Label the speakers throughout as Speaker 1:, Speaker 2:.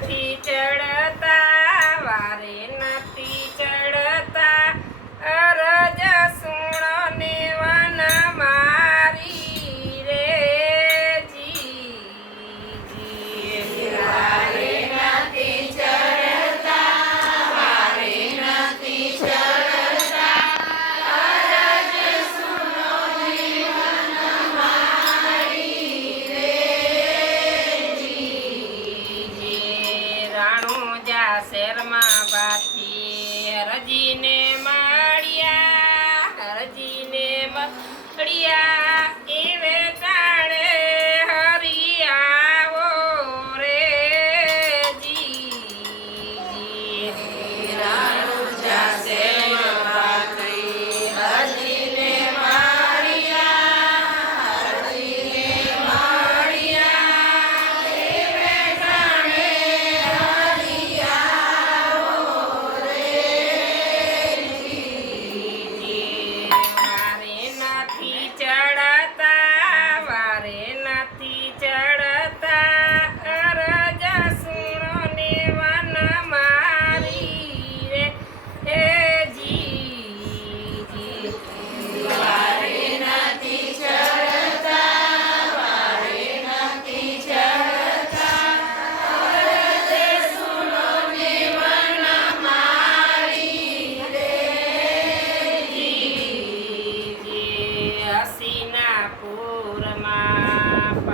Speaker 1: teacher માં પાછી રજીને માળિયા રજીને મળ્યા.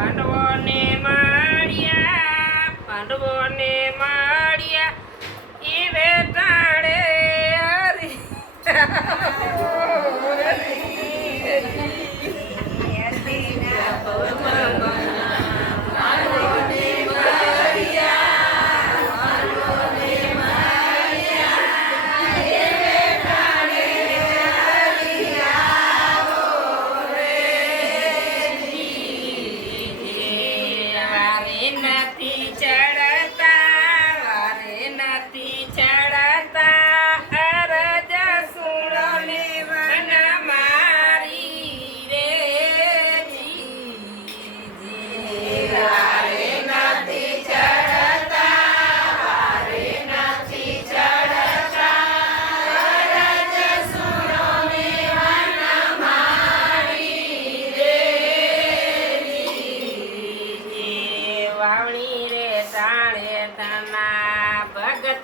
Speaker 1: પાંડવોને માર્યા પાંડવોને માર્યા. એ વેટાડે હરી. The Tarot!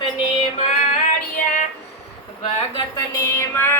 Speaker 1: ભગતને માળ્યા ભગતને માળ્યા